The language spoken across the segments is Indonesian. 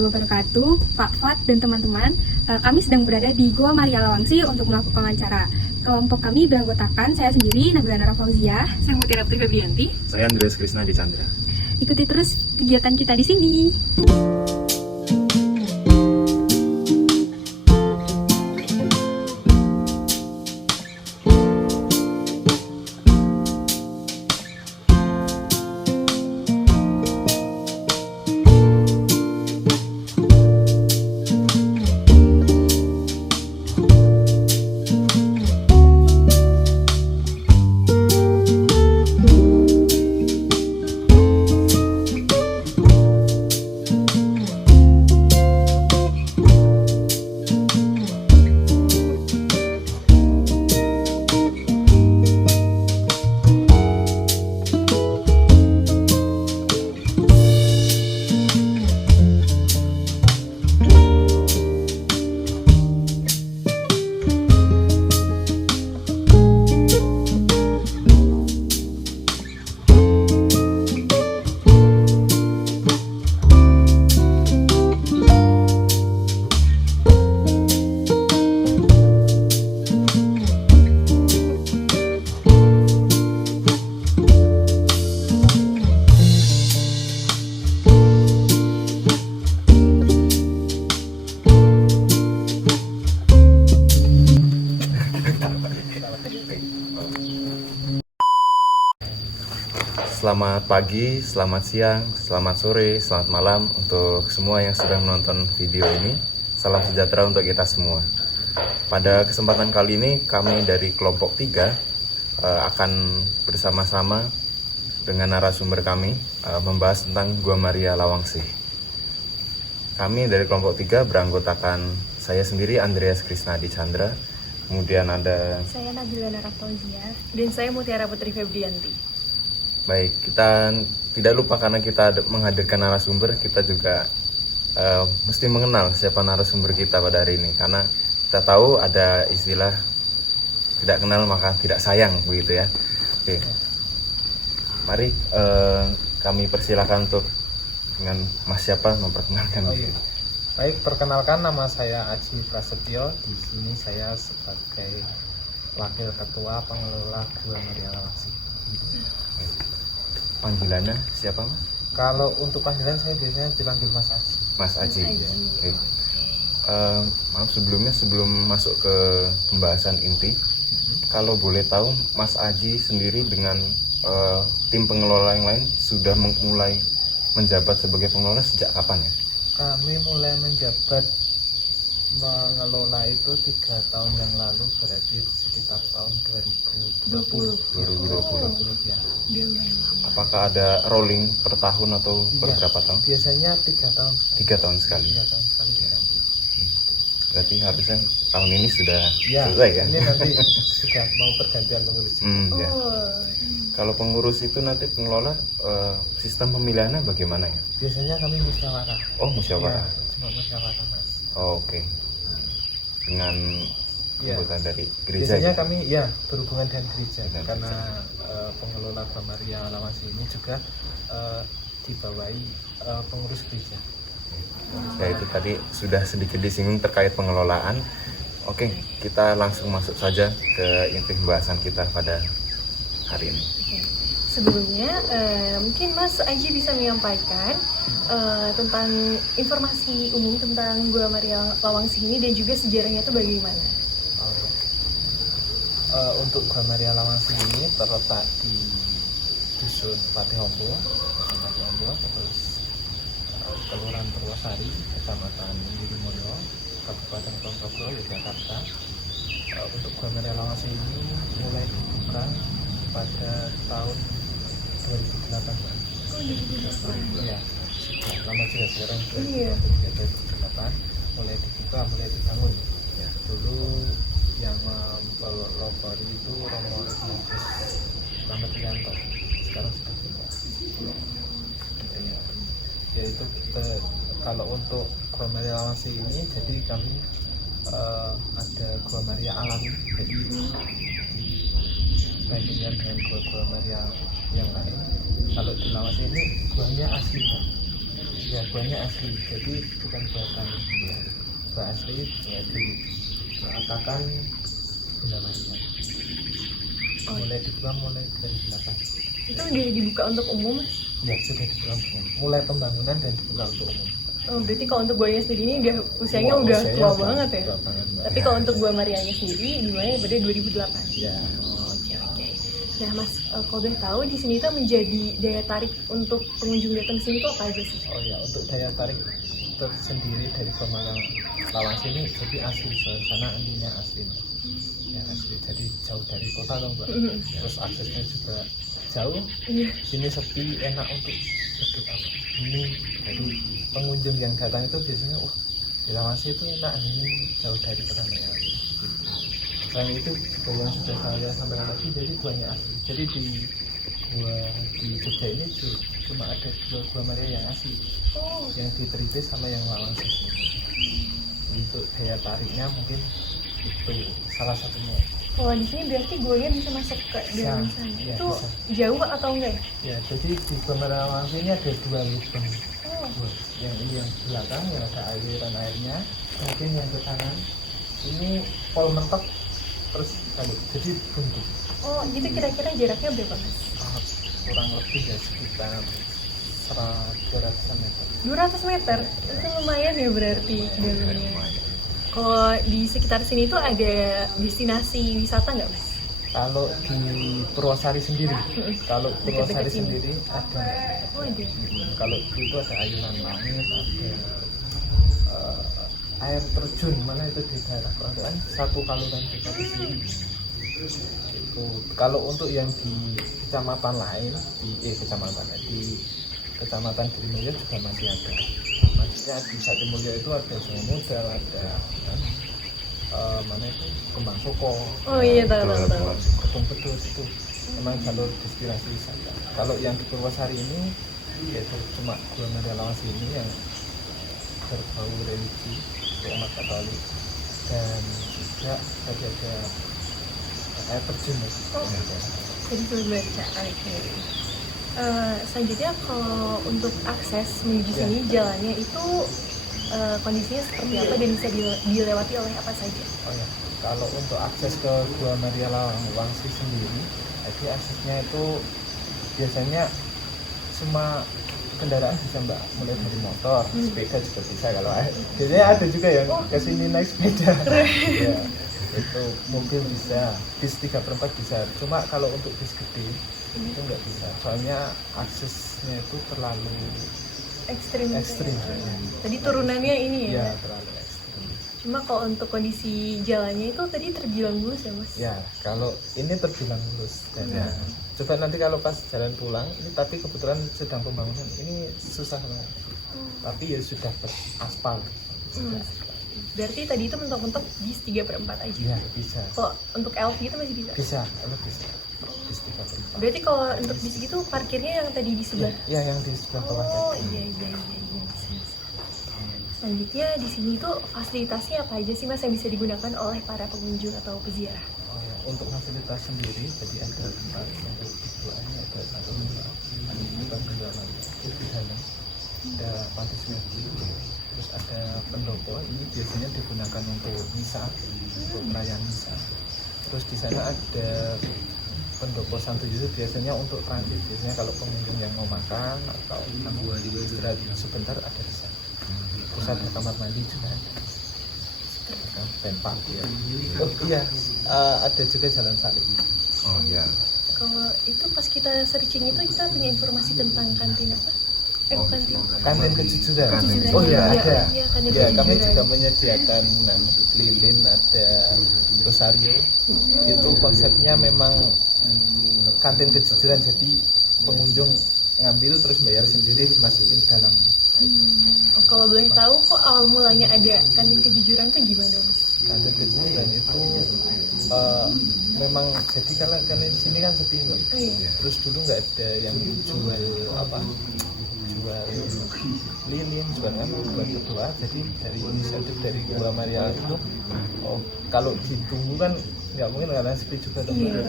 warahmatullahi wabarakatuh, Pak Fat dan teman-teman. Kami sedang berada di Gua Maria Lawangsi untuk melakukan wawancara. Kelompok kami beranggotakan saya sendiri, Nabila Nara Fauziah, saya Mutiara Putri Febrianti, saya Andreas Krisna di Chandra. Ikuti terus kegiatan kita di sini. Selamat pagi, selamat siang, selamat sore, selamat malam untuk semua yang sedang menonton video ini. Salam sejahtera untuk kita semua. Pada kesempatan kali ini kami dari kelompok 3 akan bersama-sama dengan narasumber kami membahas tentang Gua Maria Lawangsi. Kami dari kelompok 3 beranggotakan saya sendiri Andreas Krisna di Chandra, kemudian ada Saya Nabila Nara Fauziah. dan saya Mutiara Putri Febrianti. Baik, kita tidak lupa karena kita menghadirkan narasumber, kita juga mesti mengenal siapa narasumber kita pada hari ini. Karena kita tahu ada istilah tidak kenal maka tidak sayang, begitu ya. Oke, mari kami persilakan untuk dengan Mas siapa memperkenalkan diri. Baik, perkenalkan nama saya Aji Prasetyo. Di sini saya sebagai wakil ketua pengelola Gua Maria Lawangsi. Panggilannya siapa, Mas? Kalau untuk panggilan saya biasanya dipanggil Mas Aji. Mas Aji. Mas Aji. Oke. Maaf sebelum masuk ke pembahasan inti, kalau boleh tahu Mas Aji sendiri dengan tim pengelola yang lain sudah mulai menjabat sebagai pengelola sejak kapan ya? Kami mulai menjabat mengelola itu 3 tahun yang lalu, berarti sekitar tahun 2020 ya. Apakah ada rolling per tahun atau per Iya, berapa tahun? biasanya 3 tahun 3 tahun sekali. 3 tahun sekali diganti. Berarti harusnya tahun ini sudah Ya, selesai kan? ini nanti sudah mau pergantian pengurus. Ya. Kalau pengurus itu nanti pengelola sistem pemilihannya bagaimana ya? Biasanya kami musyawarah. Oh, musyawarah. Ya, cuma musyawarah, Mas. Oh, oke. Dengan Ya. anggota dari gereja. Biasanya gitu? kami ya berhubungan dengan gereja, Dengan karena pengelola Gua Maria Lawangsi ini juga dibawahi pengurus gereja. Ya, itu tadi sudah sedikit disinggung terkait pengelolaan. Oke, kita langsung masuk saja ke inti pembahasan kita pada hari ini. Sebelumnya, mungkin Mas Aji bisa menyampaikan tentang informasi umum tentang Gua Maria Lawangsi ini dan juga sejarahnya itu bagaimana? Untuk Gua Maria Lawangsi ini terletak di Dusun Patihombo, terus Kelurahan Purwosari, Kecamatan Girimoyo, Kabupaten Ponorogo, Yogyakarta. Untuk Gua Maria Lawangsi ini mulai dibuka pada tahun 2008. Ya, sudah lama juga sekarang. 2008 mulai dibuka, mulai dibangun. Ya, dulu yang mempelopori itu Romo Ignatius Ramadhanto, sekarang sudah tidak. Yaitu kalau untuk Gua Maria Lawangsi ini, jadi kami ada Gua Maria alami, jadi dibandingkan dengan Gua Maria yang lain, kalau di Lawangsi ini guanya asli, Ya guanya asli, jadi bukan buatan ya. Gua asli ya dikatakan Bunda Maria. Mulai dibuka mulai dari belakang. Itu udah dibuka untuk umum? Ya sudah dibuka untuk umum. Mulai pembangunan dan dibuka untuk umum. Oh, berarti kalau untuk guanya sendiri ini udah usianya Wah, udah usianya tua udah banget ya? tua banget, Mbak. Tapi kalau untuk gua Marianya sendiri dimulai pada 2008. Ya. Oke, oke. Nah Mas, kalau boleh tahu di sini tuh menjadi daya tarik untuk pengunjung datang ke sini tuh apa aja sih? Oh ya, untuk daya tarik tersendiri dari Gua Lawang sini, jadi asli suasana andinya asli, Mbak. Ya asli, jadi jauh dari kota loh, Mbak. Terus aksesnya juga jauh. Iya. Sini sepi, enak untuk duduk apa. Ini jadi pengunjung yang datang itu biasanya, di Lawangsi itu enak, ini jauh dari keramaian. Selain itu juga yang sudah saya sampaikan tadi, jadi guanya asli. Jadi di Jogja ini cuma ada 2 gua Maria yang asli, yang di Tritis sama yang Lawangsi. Untuk daya tariknya mungkin itu salah satunya. Kalau di sini berarti guanya bisa masuk ke dalam Bisa, sana. iya, Itu bisa. jauh atau enggak ya? Ya, jadi di Gua Maria Lawangsi ini ada 2 lubang. Oh, Yang ini yang belakang yang ada aliran airnya, mungkin yang ke kanan ini pol mentok terus balik, jadi buntu. oh gitu kira-kira jaraknya berapa Mas? Kurang lebih ya sekitar 200 meter. 200 meter? Itu lumayan ya berarti dalamnya. Kalau di sekitar sini tuh ada destinasi wisata nggak Mas? Kalau di Purwosari sendiri, kalau Dekat-dekat Purwosari sini. sendiri ada. Oh ada. Kalau itu ada ayunan langit, ada air terjun, mana itu di daerah Keranggan, satu kaluran kita di sini. Itu kalau untuk yang di kecamatan lain, di kecamatan Girimulyo juga masih ada. Maksudnya di Jatimulyo itu ada Sungai Modal, ada mana itu Kembang Soko, Oh iya tahu. Gedung Bedus itu memang jalur destinasi wisata. Kalau yang di Purwosari ini yaitu cuma Gua Maria Lawangsi ini yang berbau religi umat Katolik, dan juga tadi ada air terjun. Jadi belum baca. Oke. Selanjutnya kalau untuk akses menuju Ya. sini jalannya itu kondisinya seperti apa dan bisa dilewati oleh apa saja? Oh ya, kalau untuk akses ke Gua Maria Lawangsi sendiri, jadi aksesnya itu biasanya semua kendaraan bisa Mbak, mulai dari motor, sepeda juga bisa. Kalau biasanya ada juga yang kesini naik sepeda. Ya, itu mobil bisa, bis 3/4 bisa. Cuma kalau untuk bis gede itu nggak bisa, soalnya aksesnya itu terlalu Ekstrim. ekstrim. Tadi turunannya ini ya. Ya, terlalu ekstrim. Cuma kalau untuk kondisi jalannya itu tadi terbilang mulus ya Mas? Ya, kalau ini terbilang mulus. Dan coba nanti kalau pas jalan pulang, ini tapi kebetulan sedang pembangunan, ini susah banget. Tapi ya sudah beraspal. Berarti tadi itu mentok-mentok bis 3/4 aja? Ya, bisa. Kalau untuk LV itu masih bisa? Bisa, kalau bisa. Bis 3/4. Berarti kalau untuk bis gitu parkirnya yang tadi di sebelah? Ya, yang di sebelah bawah. Oh iya. Selanjutnya di sini tuh fasilitasnya apa aja sih Mas yang bisa digunakan oleh para pengunjung atau peziarah? Oh, ya. Untuk fasilitas sendiri, jadi ada tempat untuk berdoanya, ada satu tempat berdoa di dalam, ada panti sungai, terus ada pendopo. Ini biasanya digunakan untuk misa, untuk perayaan misa. Terus di sana ada pendopo Santo Yusuf, biasanya untuk transit. Biasanya kalau pengunjung yang mau makan atau istirahat sebentar ada di sana. Terus ada kamar mandi juga ada. Tempat ya. Oh iya, ada juga jalan salib. Oh iya. Kalau itu pas kita searching itu kita punya informasi tentang kantin apa? Kantin. Kantin kejujuran. Kejujuran. Oh iya, Iya, ada. iya, kantin Ya, kami kejujuran. juga menyediakan lilin, ada rosario. Itu konsepnya memang kantin kejujuran, jadi pengunjung ngambil terus bayar sendiri, dimasukin dalam. Oh, kalau boleh tahu kok awal mulanya ada kantin kejujuran tuh gimana Mas? Kantin kejujuran itu memang jadi karena di sini kan sepi, Mbak. Oh iya. Terus dulu nggak ada yang jual jual lilin, jual apa, buat berdoa. Jadi dari inisiatif dari Gua Maria itu, kalau ditunggu kan nggak mungkin karena sepi juga teman.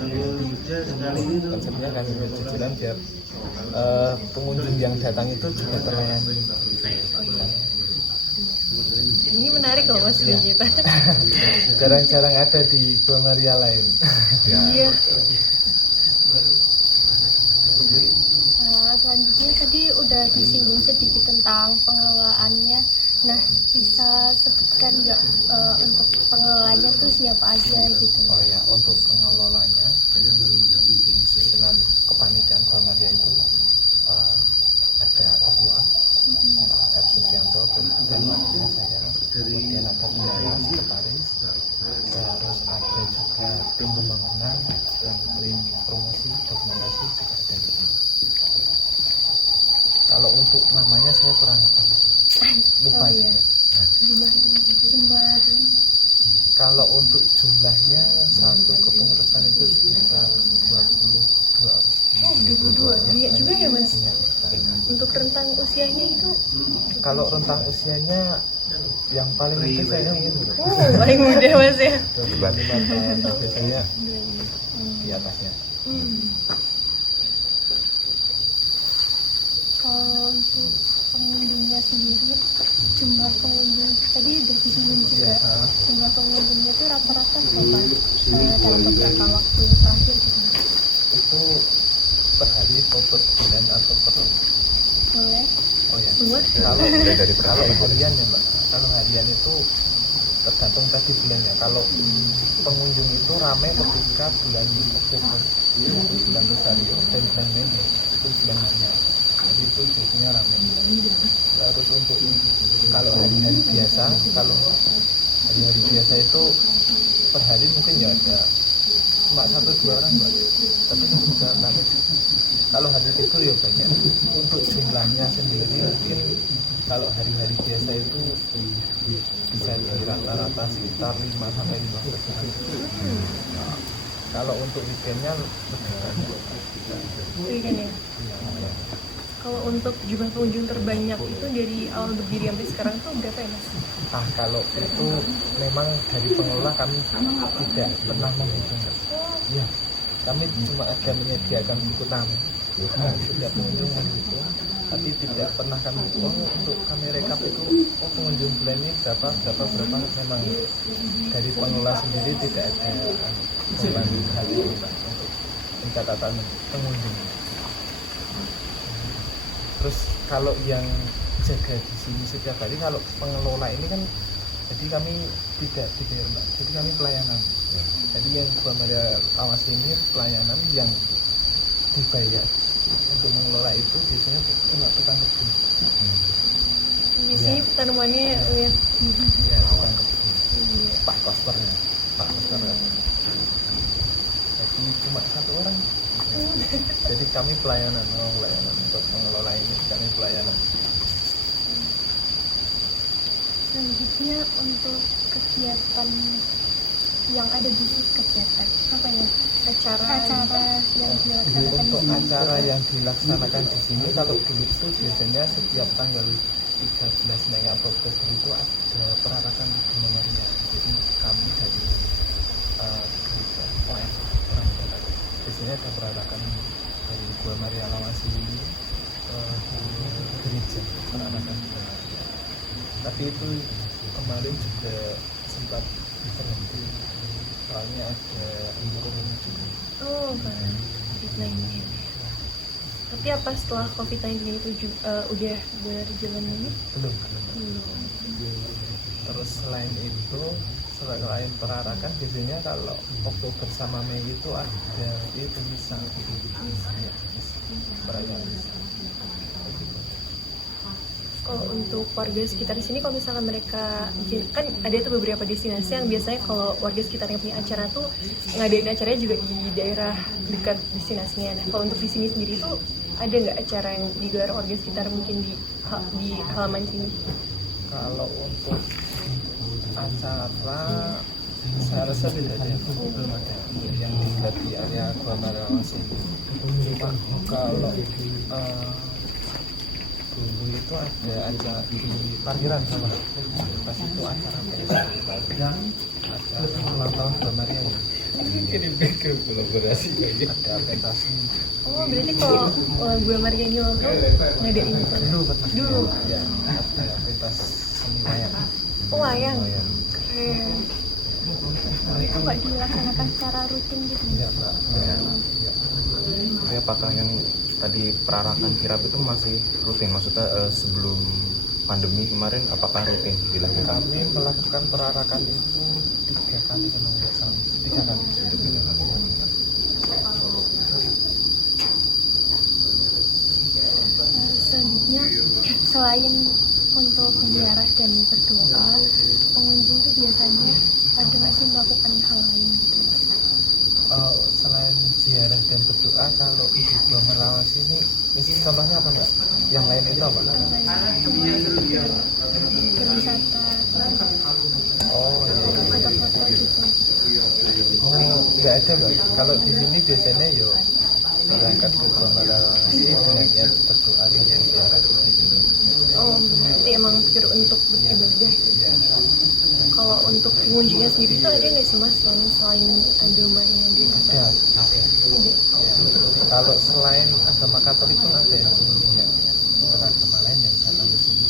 Konsepnya kantin kejujuran biar pengunjung yang datang itu juga terlayani. Ini menarik loh Mas Iya. kita. Jarang-jarang ada di Gua Maria lain. Iya. Selanjutnya tadi udah disinggung sedikit tentang pengelolaannya. Nah, bisa sebutkan nggak untuk pengelolanya tuh siapa aja gitu? Oh ya, untuk pengelolanya di susunan kepanitiaan Gua Maria itu ada ketua R. Sugianto, dan wakilnya saya, kemudian ada bendahara, sekretaris, terus ada juga tim pembangunan dan tim promosi dokumentasi juga ada di sini. Kalau untuk namanya saya kurang lupa Oh, iya. juga. Jumlah Kalau untuk jumlahnya satu kepengurusan itu sekitar 22 orang. Oh, 22. Banyak juga ya Mas. Iya. Untuk rentang usianya itu, Kalau rentang usianya yang paling muda saya ingin paling muda Mas ya. 25 tahun, tapi saya di atasnya. kalau untuk pengunjungnya sendiri, jumlah pengunjung tadi udah disinggung juga. Ya, Jumlah pengunjungnya tuh rata-rata berapa dalam beberapa waktu terakhir gitu? itu per hari atau per bulan atau per Boleh? oh ya. Semua. Kalau Mulai dari kalau berapa? harian ya Mbak. Kalau harian itu tergantung tadi bulannya. Kalau pengunjung itu ramai ketika bulan Oktober, itu bulan Rosario dan bulan Mei itu bulan harian. Jadi itu biasanya ramai. Terus untuk kalau hari-hari biasa, kalau hari-hari biasa itu per hari mungkin ya ada cuma 1-2 orang Mbak. Tapi itu juga ramai. Kalau hari libur ya banyak. Untuk jumlahnya sendiri mungkin kalau hari-hari biasa itu bisa di rata-rata sekitar 5-15 orang. Nah, kalau untuk weekendnya lebih banyak. Weekend ya. Iya. Kalau untuk jumlah pengunjung terbanyak itu dari awal berdiri sampai sekarang tuh berapa ya Mas? Kalau itu memang dari pengelola kami tidak pernah menghitung. Ya, kami cuma ada menyediakan buku tamu. Setiap pengunjung menghitung, tapi tidak pernah kami hitung untuk kami rekap itu. Oh, pengunjung bulan ini berapa. Memang dari pengelola sendiri tidak ada hal itu Mbak, untuk pencatatan pengunjung. Terus kalau yang jaga di sini setiap hari, kalau pengelola ini kan, jadi kami tidak dibayar Mbak, jadi kami pelayanan. Jadi yang Gua Maria Lawangsi ini pelayanan yang dibayar untuk mengelola itu biasanya cuma tukang kebun. Di sini tanamannya lihat. Ya, tukang kebun. Pak Kosternya, Pak Koster. Jadi cuma 1 orang. Jadi kami pelayanan untuk mengelola ini, kami pelayanan. Selanjutnya untuk kegiatan yang ada di sini, kegiatan apa ya? Acara yang dilaksanakan di Untuk sini. acara yang dilaksanakan di sini, kalau dulu itu biasanya setiap tanggal 13 Mei atau Oktober itu ada perarakan Bunga Maria. Jadi kami dari gereja OM orang Batak, biasanya ada perarakan dari Gua Maria Lawangsi gereja perarakan Bunga Maria. Tapi itu kemarin juga sempat berhenti soalnya ada corona juga. Oh, COVID-19. Tapi apa setelah COVID-19 itu udah berjalan ini? Belum. Terus selain itu, selain perarakan, biasanya kalau Oktober sama Mei itu ada itu misa. Ya, perayaan misa. Kalau untuk warga sekitar di sini, kalau misalkan mereka kan ada tuh beberapa destinasi yang biasanya kalau warga sekitar yang punya acara tuh ngadain acaranya juga di daerah dekat destinasinya. Nah, kalau untuk di sini sendiri tuh ada nggak acara yang digelar warga sekitar mungkin di halaman sini? Kalau untuk acara, saya rasa tidak ada, belum ada yang dibuat di area Gua Maria Lawangsi. Cuma kalau dulu itu ada acara di parkiran sama pas itu acara acara ulang tahun Gua Maria ya. kirim ke kolaborasi lagi. Ada pentas seni. Oh berarti kalau gue Mariani lokal ngadain itu dulu. Ya, ada pentas seni wayang. Oh wayang. Wayang. Keren. Itu nggak dilaksanakan secara rutin gitu. Enggak, Mbak. Ya. Tapi apakah yang tadi perarakan kirap itu masih rutin? Maksudnya sebelum pandemi kemarin apakah rutin dilakukan? Kami melakukan perarakan itu 3 kali kalau nggak salah. 3 kali. Selanjutnya, selain untuk ziarah dan berdoa, pengunjung tuh biasanya ada nggak sih melakukan hal lain gitu? Selain ziarah dan berdoa, kalau di Gua Merawas ini, contohnya apa Mbak? Yang lain itu apa? Berwisata, Oh, iya. foto-foto gitu. Oh, nggak ada Mbak. Kalau di sini biasanya yo berangkat ke Gua Merawas dengan niat berdoa dan berziarah di sini. Oh berarti emang pure untuk beribadah. Iya. Kalau untuk pengunjungnya sendiri tuh ada nggak sih mas yang selain agama yang dia kata? Ada. Ya. Kalau selain agama Katolik pun ada yang pengunjung yang beragama lain yang datang ke sini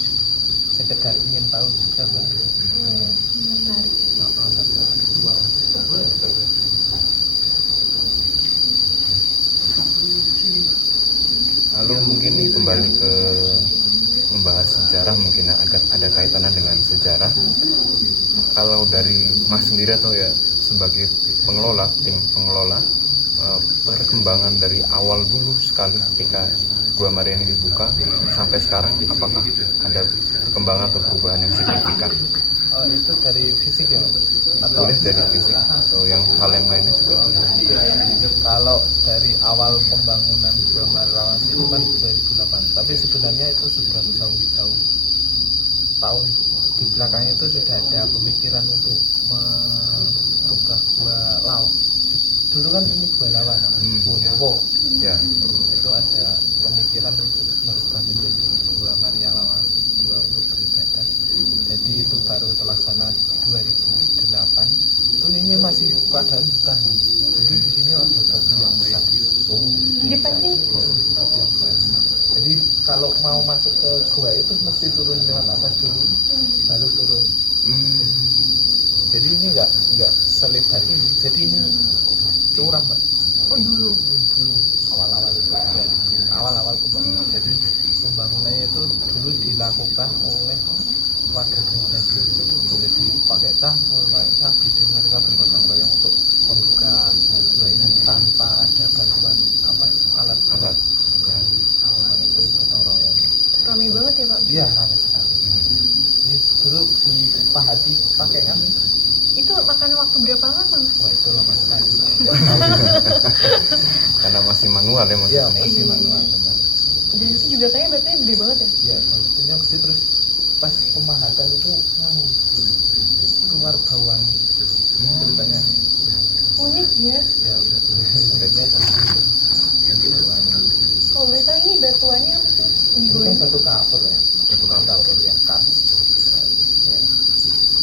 sekedar ingin tahu juga Mbak. Menarik. Lalu mungkin nih kembali ke membahas sejarah, mungkin ada kaitannya dengan sejarah. Kalau dari Mas sendiri atau ya sebagai pengelola, tim pengelola, perkembangan dari awal dulu sekali ketika Gua Mariani dibuka sampai sekarang, apakah ada perkembangan atau perubahan yang signifikan? Itu dari fisik ya Mas? Atau Boleh dari fisik atau yang hal yang lainnya juga boleh. kalau dari awal pembangunan Gua Merawas itu kan 2008, tapi sebenarnya itu sudah jauh-jauh tahun di belakangnya itu sudah ada pemikiran untuk merubah Gua Lawa. Dulu kan ini Gua Lawa namanya, Bonowo. Ya, Itu ada pemikiran untuk merubah menjadi Gua Maria Lawang, gua untuk beribadah. Jadi itu baru terlaksana 2008. Itu ini masih keadaan hutan Mas. Jadi di sini ada batu yang besar. Di depan sini? Batu yang besar. Jadi kalau mau masuk ke gua itu mesti turun lewat atas dulu, baru turun. Jadi ini nggak selebar ini. Jadi ini curam Mbak. Oh dulu. Dulu awal-awal pembangunan. Jadi pembangunannya itu dulu dilakukan oleh warga gereja. Jadi pakai cangkul, pakai sapi, mereka bergotong royong untuk membuka gua ini tanpa ada bantuan alat itu gotong royong. Rame banget ya pak? Iya ramai sekali. Ini dulu dipahati pakai kan? Itu makan waktu berapa lama mas? Wah itu lama sekali. karena masih manual ya Iya maksudnya. masih manual benar. Dan itu juga kayaknya batunya gede banget ya? Iya batunya gede, terus pas pemahatan itu keluar bau wangi ceritanya. Unik ya? Ya ceritanya Kalau boleh tahu ini batuannya apa sih? ini kan Digoreng? batu kapur ya, batu kapur ya kars. Ya.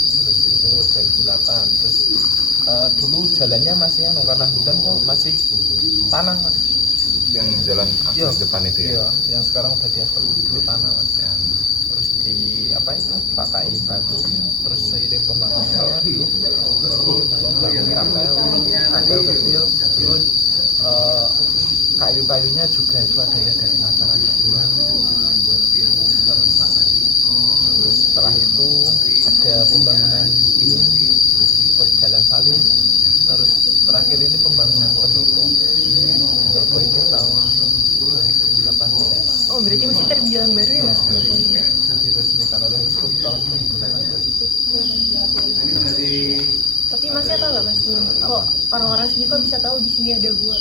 Terus itu 2008. Terus dulu jalannya masih karena hutan kok masih tanah Mas. Yang jalan Iya. akses depan itu ya. Iya, yang sekarang udah diaspal dulu tanah Mas. Ya. Terus di pakai batu, terus seiring pembangunannya dulu membangun kapel kecil, terus kayu-kayunya juga swadaya dari masyarakat. Terus setelah itu ada pembangunan ini berjalan salib. Terus terakhir ini pembangunan pendopo. Pendopo ini tahun 2018. Oh berarti masih terbilang baru ya mas pendoponya? Diresmikan oleh Uskup tahun 2018. Tapi masnya tahu nggak mas nih? Kok orang-orang sini kok bisa tahu di sini ada gua?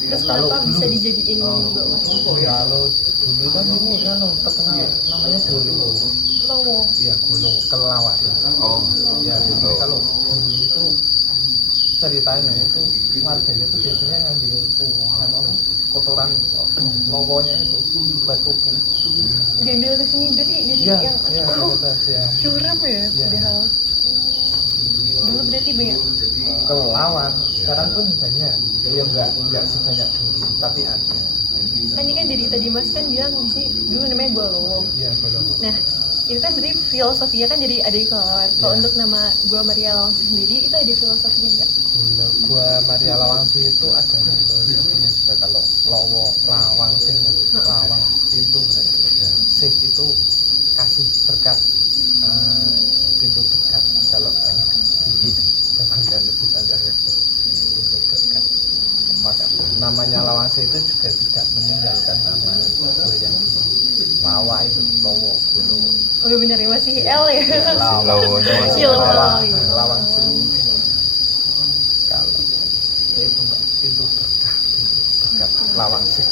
Terus kenapa bisa dijadiin gua mas? Kalau dulu kan ini kan terkenal namanya Golo. Lowo. Iya Golo, kelelawar. Oh, Ya jadi kalau dulu itu ceritanya itu warganya itu biasanya ngambil kotoran lowonya itu buat pupuk. Diambil ke sini berarti jadi Iya, yang iya, oh, ya. curam ya Iya. padahal. Dulu berarti banyak ke lawan sekarang pun banyak ya, nggak sebanyak dulu tapi ada. Kan ini kan dari tadi Mas kan bilang di sini dulu namanya Gua Lowo. Iya kalau Nah, itu kan berarti filosofinya kan jadi ada kelawar. Kalau Iya. untuk nama Gua Maria Lawangsi sendiri itu ada filosofinya nggak? Gua Maria Lawangsi itu ada filosofinya juga. Kalau Lowo Lawang sih lawang pintu berarti sih itu kasih berkat, pintu berkat. Kalau di zaman lebih panjang ya pintu berkat. Maka namanya Lawangsi itu juga tidak meninggalkan nama gue yang di Lawa itu Lowo Lowo. Oh benar ya masih L ya. Lawonya masih Iya, ada. Lawo. Lawangsi. Kalau itu mbak pintu berkat Lawangsi.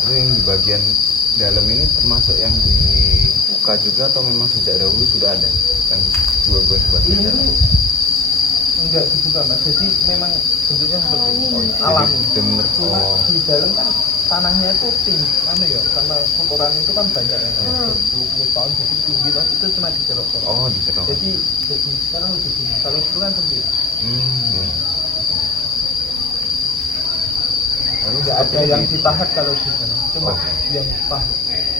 Itu yang di bagian dalam ini termasuk yang dibuka juga atau memang sejak dahulu sudah ada yang dua bagian dalam? Enggak dibuka mas, jadi memang bentuknya seperti Alami. alami. Bener. Cuma Oh. di dalam kan tanahnya itu tinggi, ya, karena kotoran itu kan banyak ya, berpuluh-puluh tahun, jadi tinggi banget itu cuma dikerok. Oh, dikerok. Jadi sekarang lebih tinggi. Kalau dulu kan sempit. Ya. Lalu Enggak ada seperti yang itu. ditahan kalau di sana, cuma Oh. yang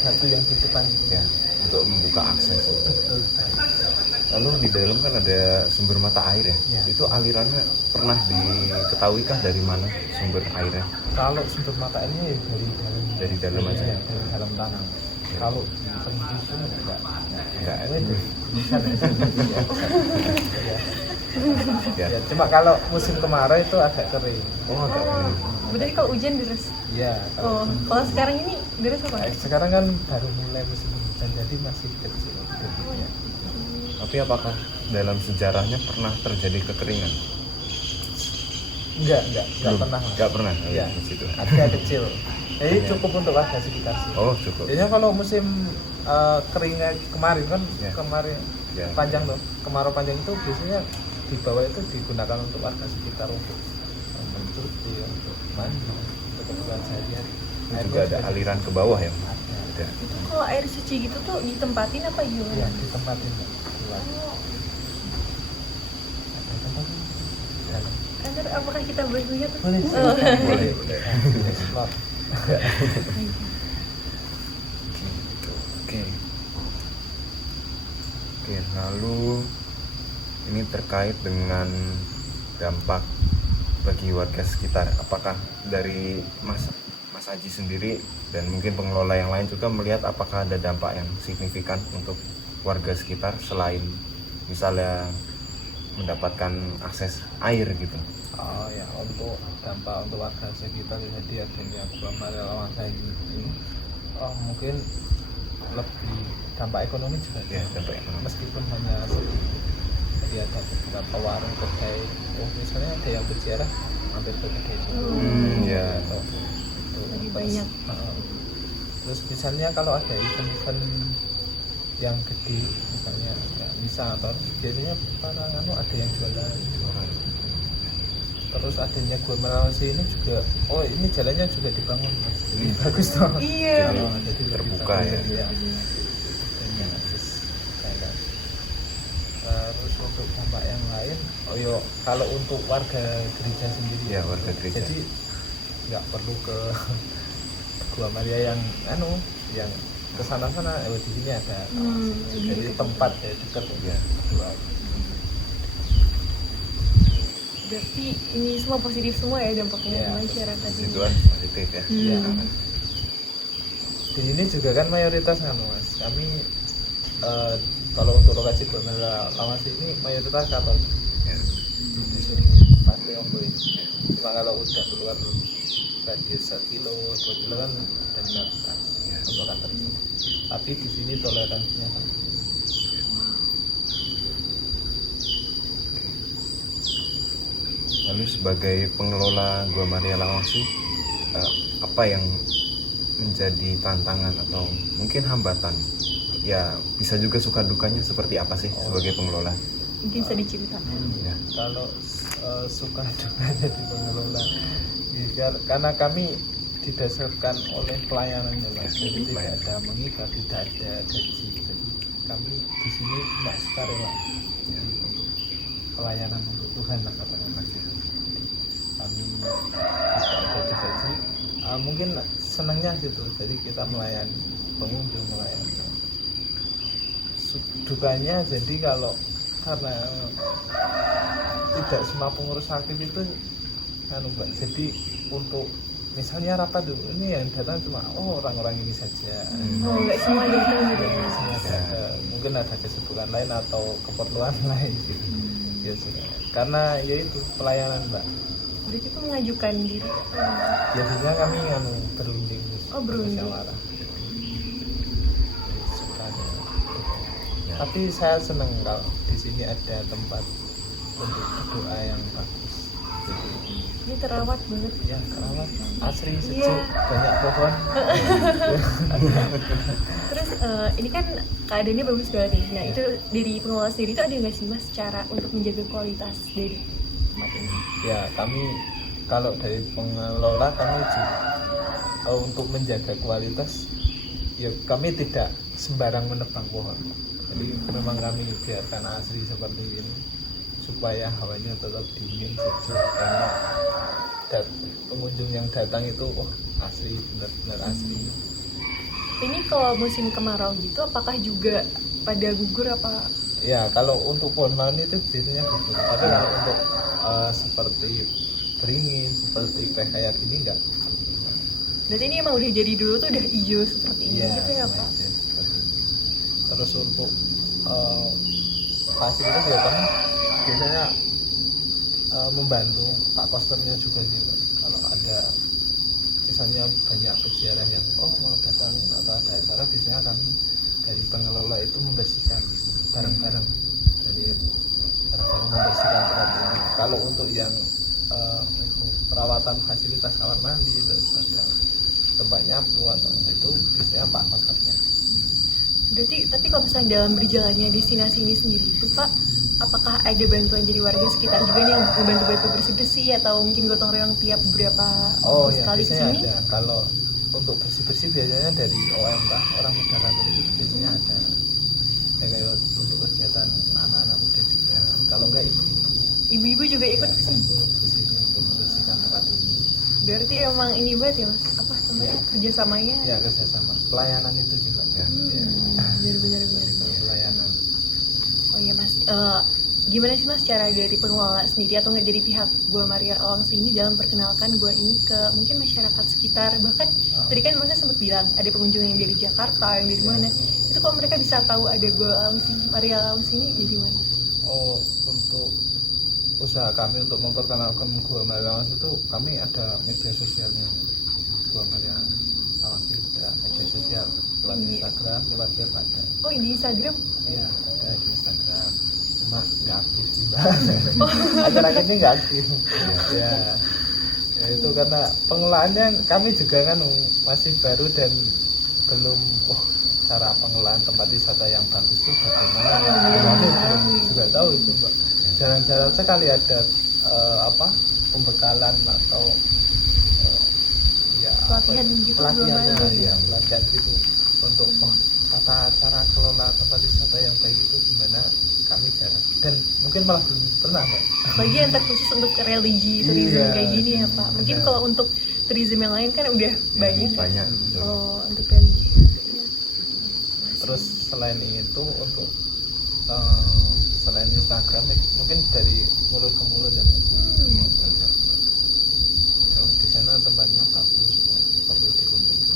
batu yang di depan itu. Ya, untuk membuka akses. Betul. Lalu di dalam kan ada sumber mata air ya. Ya. Itu alirannya pernah diketahui kah dari mana sumber airnya? Kalau sumber mata airnya ya dari dalam aja. ya, dari dalam tanah. Kalau tembusnya enggak. Enggak ada. Bisa Ya. ya, cuma kalau musim kemarau itu agak kering. Oh, agak kering. Berarti kalau hujan deras. Iya. Oh, kalau sekarang ini deras apa? Sekarang kan baru mulai musim hujan jadi masih kecil. Ya. Tapi apakah dalam sejarahnya pernah terjadi kekeringan? Enggak Belum. pernah. Enggak pernah. Iya. Di situ. Ada kecil. Jadi cukup untuk warga sekitar sih. Oh, cukup. Biasanya kalau musim keringnya kemarin kan Ya. kemarin Ya. panjang tuh, kemarau panjang itu biasanya di bawah itu digunakan untuk warga sekitar untuk mencuci, untuk mandi, untuk kebutuhan sehari-hari. Itu juga ada aliran ke bawah ya? Ada. Itu kalau air suci gitu tuh ditempatin apa gimana? Ya, ditempatin keluar. Ada tempat di dalam. Ntar apakah kita boleh lihat? Boleh. Oh. Boleh, boleh. Explore. Oke. Oke, lalu ini terkait dengan dampak bagi warga sekitar. Apakah dari Mas Aji sendiri dan mungkin pengelola yang lain juga melihat apakah ada dampak yang signifikan untuk warga sekitar selain misalnya mendapatkan akses air gitu? Oh ya, untuk dampak untuk warga sekitar jadi adanya Gua Maria Lawangsi ini, mungkin lebih dampak ekonomi juga Ya, dampak ekonomi. meskipun hanya sedikit. Jadi ada beberapa warung kedai, misalnya ada yang berziarah mampir ke kedai itu. Ya. Atau itu Lebih terus, banyak. terus misalnya kalau ada event-event yang gede, misalnya ya, misal biasanya para ada yang jualan. Terus adanya Gua Maria Lawangsi ini juga, ini jalannya juga dibangun mas, jadi bagus toh. Iya. Jadi lebih Terbuka bagus, ya. Ini akses jalan. Terus untuk dampak yang lain, kalau untuk warga gereja sendiri, Ya, warga gereja. jadi nggak perlu ke Gua Maria yang yang kesana-sana, di sini ada, jadi tempat ya dekat Ya. Gua. Berarti ini semua positif semua ya dampaknya Iya. ke masyarakat ini. Situan positif ya. Ya. Di sini juga kan mayoritas mas, kami kalau untuk lokasi Gua Maria Lawangsi ini mayoritas Katolik. Ya. Di sini pasti ombo ini. Cuma kalau udah keluar radius 1 kilo, 2 kilo kan dan minoritas untuk Katolik. Tapi di sini toleransinya kan. Lalu sebagai pengelola Gua Maria Lawangsi, apa yang menjadi tantangan atau mungkin hambatan? Ya, bisa juga suka dukanya seperti apa sih sebagai pengelola? Mungkin bisa diceritakan. Ya. Kalau suka duka jadi pengelola, ya, karena kami didasarkan oleh pelayanannya mas, jadi tidak ada mengikat, tidak ada gaji, jadi kami di sini tidak suka rela. Jadi untuk pelayanan untuk Tuhan lah katakanlah gitu. Kami bisa ada juga sih mungkin senangnya gitu, jadi kita melayani pengunjung, melayani. Dukanya jadi kalau karena tidak semua pengurus aktif itu Mbak, jadi untuk misalnya rapat dulu ini yang datang cuma orang-orang ini saja. Oh, nggak semua datang gitu ya. Semua datang. Mungkin ada kesibukan lain atau keperluan lain gitu. Biasanya. Karena ya itu pelayanan Mbak. Berarti itu mengajukan diri. Biasanya kami berunding. Oh, berunding. Musyawarah. Sukanya. Tapi saya senang kalau di sini ada tempat untuk berdoa yang bagus. Jadi, Ini terawat banget. ya terawat, asri, sejuk, Iya. banyak pohon. Terus ini kan keadaannya bagus banget nih. Nah, itu dari pengelola sendiri itu ada nggak sih Mas cara untuk menjaga kualitas dari tempat ini? Ya kami kalau dari pengelola kami juga untuk menjaga kualitas, ya kami tidak sembarang menebang pohon. Jadi memang kami biarkan asri seperti ini supaya hawanya tetap dingin, sejuk, karena pengunjung yang datang itu asli, benar-benar asli. Ini kalau musim kemarau gitu, apakah juga pada gugur apa? Ya kalau untuk pohon lain itu biasanya gugur, tapi kalau untuk seperti beringin, seperti kayak gini enggak. Berarti ini emang udah jadi dulu tuh udah hijau seperti ini gitu ya Pak? sengaja seperti itu. Terus untuk fasilitas ya kami biasanya membantu Pak Kosternya juga sih Pak. Kalau ada misalnya banyak peziarah yang mau datang atau ada acara, biasanya kami dari pengelola itu membersihkan bareng-bareng, jadi bareng-bareng membersihkan tempat ini. Kalau untuk yang itu perawatan fasilitas kamar mandi, terus ada tempat nyapu atau itu biasanya Pak Kosternya. Berarti tapi kalau misalnya dalam berjalannya destinasi ini sendiri itu Pak, apakah ada bantuan dari warga sekitar juga nih yang membantu bersih-bersih atau mungkin gotong royong tiap beberapa waktu sekali ke biasanya sini? ada. Kalau untuk bersih-bersih biasanya dari OMK, orang muda kantor itu biasanya ada. Ya, kayak untuk kegiatan anak-anak muda juga. Kalau enggak Ibu-ibu juga ikut ke sini. ikut ke sini untuk membersihkan tempat ini. Berarti emang ini banget ya Mas, apa namanya kerjasamanya? Ya kerjasama. Pelayanan itu juga. Ya. Benar-benar. Pelayanan. Oh iya Mas, gimana sih Mas cara dari pengelola sendiri atau nggak dari pihak Gua Maria Lawangsi ini dalam perkenalkan gua ini ke mungkin masyarakat sekitar? Bahkan tadi kan Masnya sempat bilang ada pengunjung yang dari Jakarta, yang dari mana? Itu kalau mereka bisa tahu ada Gua Maria Lawangsi ini dari mana? Untuk usaha kami untuk memperkenalkan Gua Maria Lawangsi itu kami ada media sosialnya. Gua Maria Lawangsi ada media sosial lewat Instagram, lewat web ada. Oh di Instagram? Iya, ada di Instagram. Cuma nggak aktif sih Mbak. Akhir-akhir ini nggak aktif. Ya itu karena pengelolaannya kami juga kan masih baru dan belum cara pengelolaan tempat wisata yang bagus itu bagaimana. Kami belum juga tahu itu Mbak. Jarang-jarang sekali ada pembekalan atau Pelatihan gitu belum ada. Ya, pelatihan gitu untuk tata cara kelola tempat wisata yang baik itu gimana, kami jarang dan mungkin malah belum pernah Mbak. Bagi yang terkhusus untuk religi tourism kayak gini ya Pak. Mungkin kalau untuk tourism yang lain kan udah banyak. Banyak. Kalau untuk religi. Terus selain itu untuk selain Instagram mungkin dari mulut ke mulut ya Mbak. Di sana tempatnya bagus, perlu dikunjungi.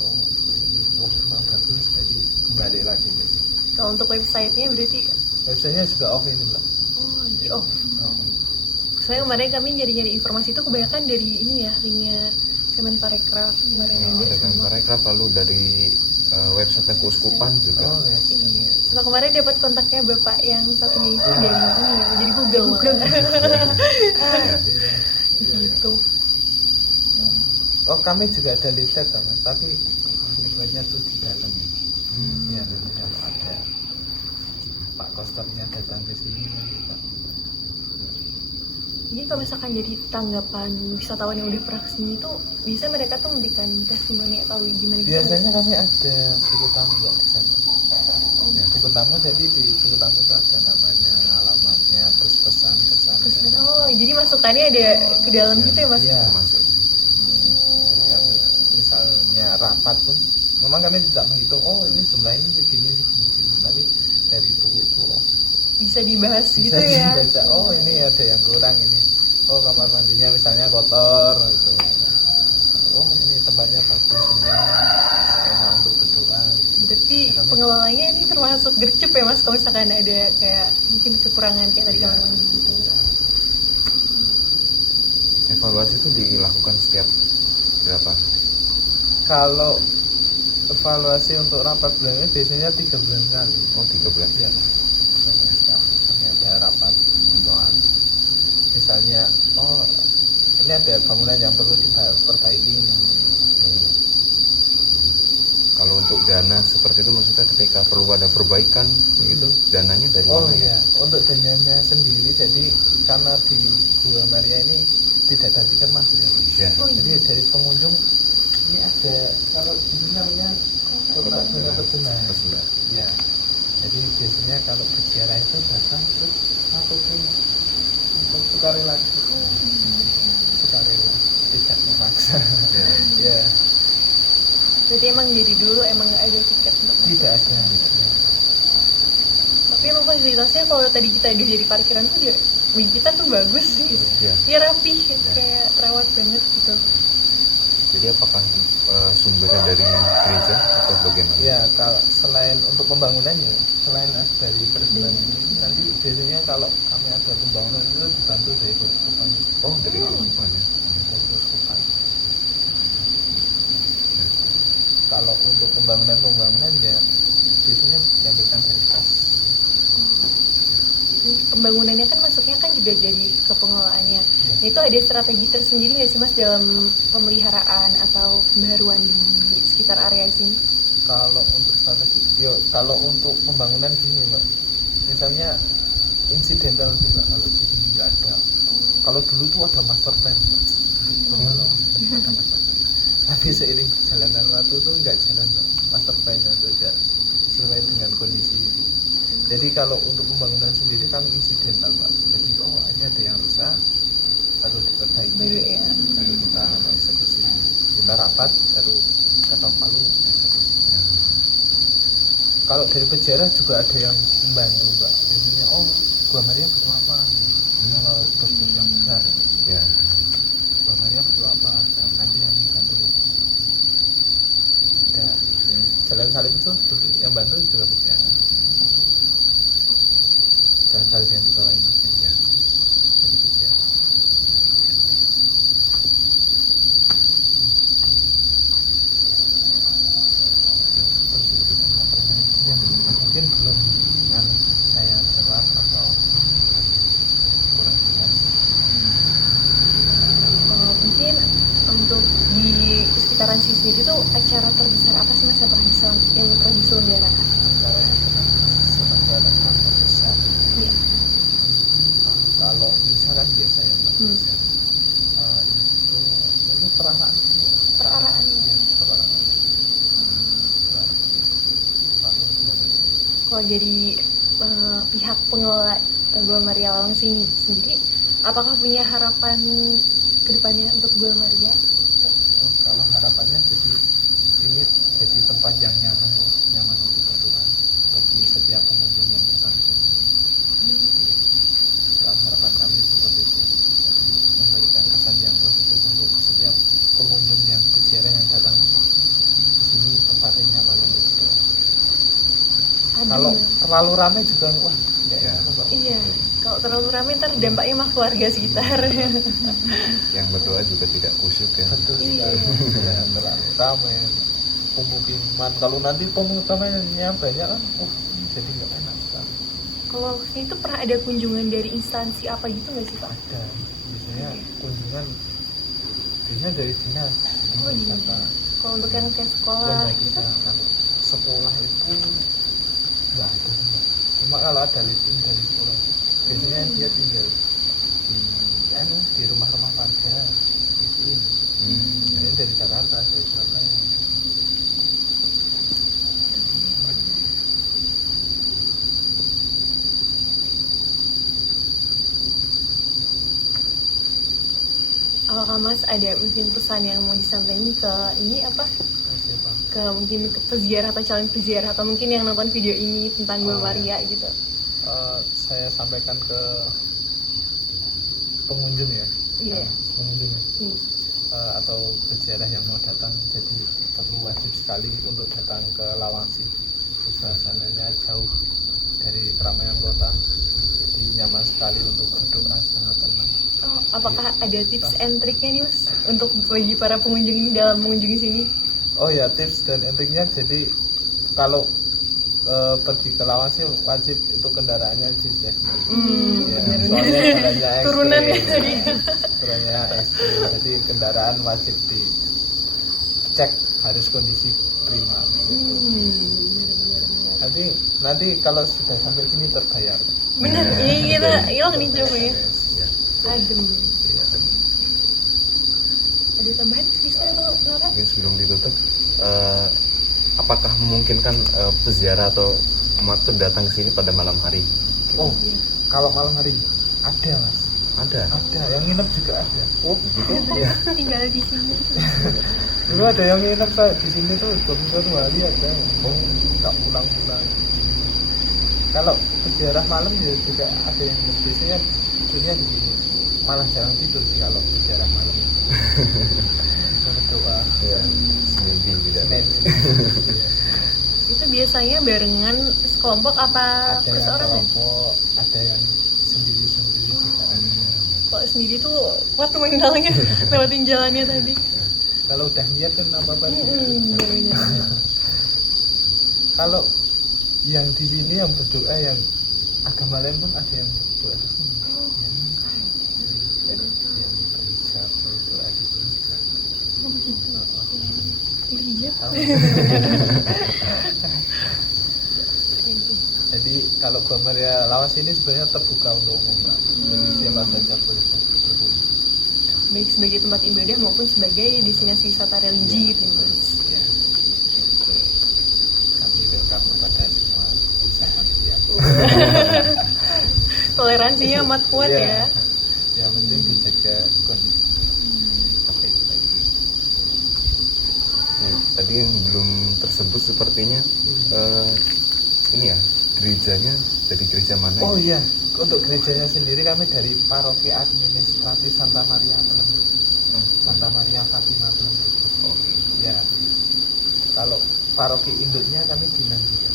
Memang bagus, jadi kembali lagi guys. Kalau untuk websitenya berarti Websitenya juga off ini Mbak. Oh. Soalnya kemarin kami nyari-nyari informasi itu kebanyakan dari ini ya, linknya Kemenparekraf kemarin ada Ada sama. Kemenparekraf, lalu dari website Keuskupan juga. Yes. Iya. Sama kemarin dapat kontaknya bapak yang satunya itu dari ini ya, dari Google. Gitu. Kami juga ada leaflet tapi leafletnya tuh di dalam. Ya, kalau ada Pak Kosternya datang ke sini. Jadi kalau misalkan jadi tanggapan wisatawan yang udah pernah kesini itu bisa mereka tuh memberikan testimoni atau gimana gitu? Biasanya kami ada buku tamu Mbak di sana. Buku tamu, jadi di buku tamu itu ada namanya, alamatnya, terus pesan-kesan pemetaannya ada ke dalam gitu ya Mas? Iya. Masuk. Kami misalnya rapat pun memang kami tidak menghitung oh ini jumlah ini segini segini, tapi dari buku itu oh Bisa dibahas gitu bisa ya? dibaca oh ini ada yang kurang ini, oh kamar mandinya misalnya kotor gitu, oh ini tempatnya bagus ini enak untuk berdoa. Berarti pengelolanya ini termasuk gercep ya Mas, kalau misalkan ada kayak mungkin kekurangan kayak tadi kamar mandi gitu. Evaluasi itu dilakukan setiap berapa? Kalau evaluasi untuk rapat bulannya biasanya 3 bulan sekali. Oh, 3 bulan. Ya, misalnya kami ada rapat untuk misalnya oh ini ada bangunan yang perlu diperbaiki. Kalau untuk dana seperti itu maksudnya ketika perlu ada perbaikan begitu, dananya dari Oh mana? iya, untuk dananya sendiri jadi karena di Gua Maria ini tidak ada tiket masuk ya, Pak. Ya. Oh, Jadi dari pengunjung ini ada kalau di sini namanya kotak bunga tersenar. Tersenar. Ya. Jadi biasanya kalau berziarah itu datang terus masukin untuk sukarela, sukarela, tidak memaksa. Ya. Ya, Berarti emang jadi dulu emang nggak ada tiket untuk masuk. tidak ada. Ya. Tapi emang fasilitasnya kalau tadi kita ada jadi parkiran tuh dia bagi kita tuh bagus sih. Ya. Ya rapih, kayak terawat banget gitu. Jadi apakah sumbernya dari gereja atau bagaimana? Ya, kalau selain untuk pembangunannya, selain dari perizinan ini, nanti biasanya kalau kami ada pembangunan itu dibantu dari keuskupan. Oh, dari keuskupan ya. Dari keuskupan. Kalau untuk pembangunan ya biasanya diambilkan dari kas. Pembangunannya kan masuknya kan juga jadi ke pengelolaannya. Ya. Nah, itu ada strategi tersendiri nggak sih Mas dalam pemeliharaan atau pembaruan di sekitar area sini? Kalau untuk strategi, kalau untuk pembangunan gini Mbak, misalnya insidental juga kalau di sini nggak ada. Kalau dulu tuh ada master plan, Mbak. Kalau ada master plan. Tapi seiring perjalanan waktu tuh nggak jalan Mbak. Master plan-nya itu tidak sesuai dengan kondisi. Jadi kalau untuk pembangunan sendiri kami insidental Mbak. Jadi oh ini ada yang rusak, baru diperbaiki. Baru ya. Baru kita eksekusi. Kita rapat, baru ketok palu eksekusi. Kalau dari pejarah juga ada yang membantu Mbak. Biasanya oh Gua Maria butuh apa? Kalau bos-bos yang besar, Ya. Gua Maria butuh apa? Nah, nanti kami bantu. Ada jalan salib itu yang bantu juga pejarah. Jalan salib yang di bawah ini ya. Jadi pejarah. Yang mungkin belum yang saya jawab atau kurang jelas. Mungkin untuk di sekitaran sini sendiri tuh acara terbesar apa sih Mas yang pernah diselenggarakan? Acara yang pernah diselenggarakan terbesar. Iya. Kalau misalkan biasa ya Mbak, bisa. Itu peraraan. Peraraan. Ya, peraraan. Kalau dari pihak pengelola Gua Maria Lawang sini sendiri, apakah punya harapan kedepannya untuk Gua Maria? Kalau harapannya jadi ini jadi tempat yang nyaman untuk berdoa bagi setiap pengunjung yang datang ke sini. Kalau harapan kami seperti itu, jadi memberikan kesan yang positif untuk setiap pengunjung yang berziarah yang datang ke sini tempatnya nyaman untuk berdoa. Kalau terlalu ramai juga wah nggak Ya. enak Mbak. Iya, kalau terlalu ramai ntar dampaknya mah keluarga sekitar. Yang berdoa juga tidak khusyuk ya. Betul Iya. sekali. Ya, terlalu ramai pemukiman. Kalau nanti pemukimannya banyak kan, jadi nggak enak sekali. Kalau sini tuh pernah ada kunjungan dari instansi apa gitu nggak sih Pak? Ada biasanya kunjungan biasanya dari dinas. Oh, dinas. Wisata. Kalau untuk yang kayak sekolah Banyak gitu? kita kalau sekolah itu nggak ada sih, Mbak. Cuma kalau ada listing dari sekolah itu, biasanya dia tinggal di rumah-rumah warga miskin. Ini dari Jakarta, dari Surabaya. Mas ada mungkin pesan yang mau disampaikan ke ini apa? Siapa? Ke mungkin ke peziarah atau calon peziarah atau mungkin yang nonton video ini tentang Gua Maria gitu. Saya sampaikan ke pengunjung ya. Iya. Pengunjung ya. Hmm. Atau peziarah yang mau datang, jadi perlu wajib sekali untuk datang ke Lawangsi. Suasananya jauh dari keramaian kota, jadi nyaman sekali untuk berdoa, sangat tenang. Oh, apakah ada tips and triknya nih Mas untuk bagi para pengunjung ini dalam mengunjungi sini? Oh ya, tips dan triknya, jadi kalau pergi ke Lawangsi wajib itu kendaraannya dicek. Ya, Bener. soalnya jalannya ekstrim. Turunan ya tadi. Turunannya ekstrim, jadi kendaraan wajib dicek, harus kondisi prima. Nanti kalau sudah sampai sini terbayar. Bener, ini kita hilang nih coba ya. Ya. Adem. Iya. Ada tambahan bisa atau Nora? Mungkin sebelum ditutup, apakah memungkinkan peziarah atau umat tuh datang ke sini pada malam hari? Oh, kalau malam hari ada Mas. Ada. Ada, yang nginep juga ada. Oh, begitu? Ya. Tinggal di sini. Dulu ada yang nginep Pak di sini tuh 21 hari ada. Oh, nggak pulang-pulang. Kalau peziarah malam ya juga ada yang nginep. Biasanya tidurnya di sini. Malah jarang tidur sih kalau peziarah malam. Berdoa. Ya. Semedi tidak ada. Iya. Itu biasanya barengan sekelompok apa Ada yang perseorangan? kelompok, ada yang sendiri-sendiri juga. Kalau sendiri tuh kuat tuh mentalnya lewatin jalannya tadi. Kalau udah niat kan apa-apa sih. Bener-bener. Kalau yang di sini yang berdoa, yang agama lain pun ada yang berdoa di sini. Yang berhijab berdoa di sini juga. Oh begitu. Hijab. Jadi kalau Gua Maria Lawas ini sebenarnya terbuka untuk umum, Pak. Jadi siapa saja boleh berkunjung. Baik sebagai tempat ibadah maupun sebagai destinasi wisata religi gitu Mas. Ya. Kami welcome kepada semua sahabat ya. Toleransinya amat kuat ya. Yang penting dijaga kondisi. Baik-baik. Ya, tadi yang belum tersebut sepertinya ini ya, gerejanya dari gereja mana? Oh ya? iya, untuk gerejanya sendiri kami dari Paroki Administratif Santa Maria Pelembut. Santa Maria Fatima Pelembut. Oh. Ya. Kalau paroki induknya kami di Nanggila.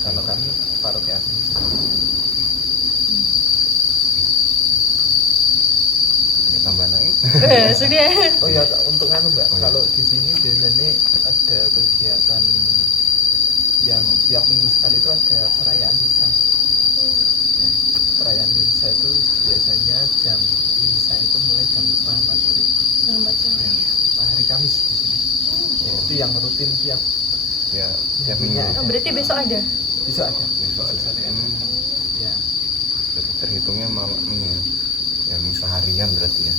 Kalau kami paroki administratif. Ada tambahan lain? Sudah. Oh ya, untuk anu Mbak, Oh, ya. kalau di sini biasanya ada kegiatan yang tiap minggu sekali itu ada perayaan misa. Nah, perayaan misa itu biasanya jam misa itu mulai jam 4 sore. Selamat sore. Hari Kamis di sini. Ya, itu yang rutin tiap Ya, tiap minggu. minggunya. Oh, berarti besok ada. Besok ada. Besok ada. sore ada. Ya. Berarti terhitungnya malam ini ya. Ya misa harian berarti ya.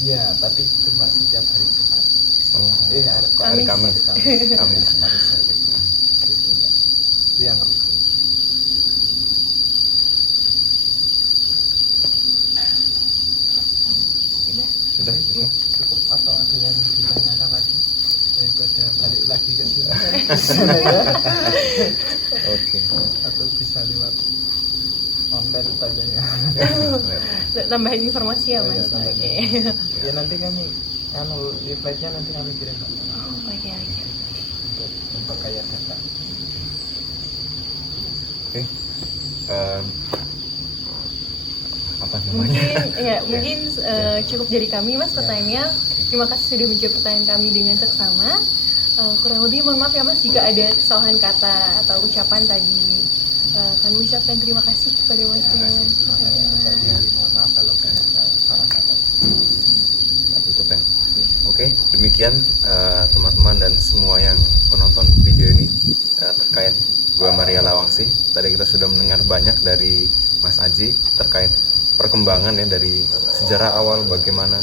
Iya, tapi cuma setiap hari Jumat. Oh. Hari Kamis. Kamis. Kamis. Kamis sore. Gitu Mbak. Itu yang rutin. Sudah. Itu cukup atau ada yang ditanyakan lagi daripada balik lagi ke sini? Oke. Atau bisa lewat online tanyanya. Tambahin informasi ya Oh, Mas. iya, tambahin. Oke. Ya nanti kami leafletnya nanti kami kirim Pak, Oke. untuk memperkaya data. Oke. Apa namanya? Mungkin cukup dari kami Mas pertanyaannya. Terima kasih sudah menjawab pertanyaan kami dengan seksama. Kurang lebih mohon maaf ya Mas jika ada kesalahan kata atau ucapan tadi. Kami ucapkan terima kasih kepada Mas. Terima kasih kembali. Mohon maaf kalau banyak salah kata. Tutup ya. Oke, demikian teman-teman dan semua yang menonton video ini terkait Gua Maria Lawangsi. Tadi kita sudah mendengar banyak dari Mas Aji terkait perkembangan ya dari sejarah awal bagaimana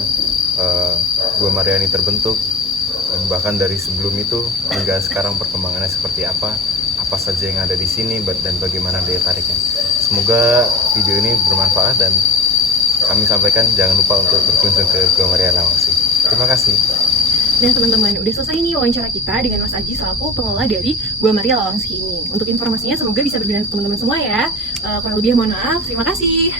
Gua Maria ini terbentuk, dan bahkan dari sebelum itu hingga sekarang perkembangannya seperti apa saja yang ada di sini dan bagaimana daya tariknya. Semoga video ini bermanfaat dan kami sampaikan jangan lupa untuk berkunjung ke Gua Maria Lawangsi. Terima kasih. Dan teman-teman, udah selesai nih wawancara kita dengan Mas Aji selaku pengelola dari Gua Maria Lawangsi ini. Untuk informasinya semoga bisa berguna untuk teman-teman semua ya. Kurang lebih mohon maaf. Terima kasih.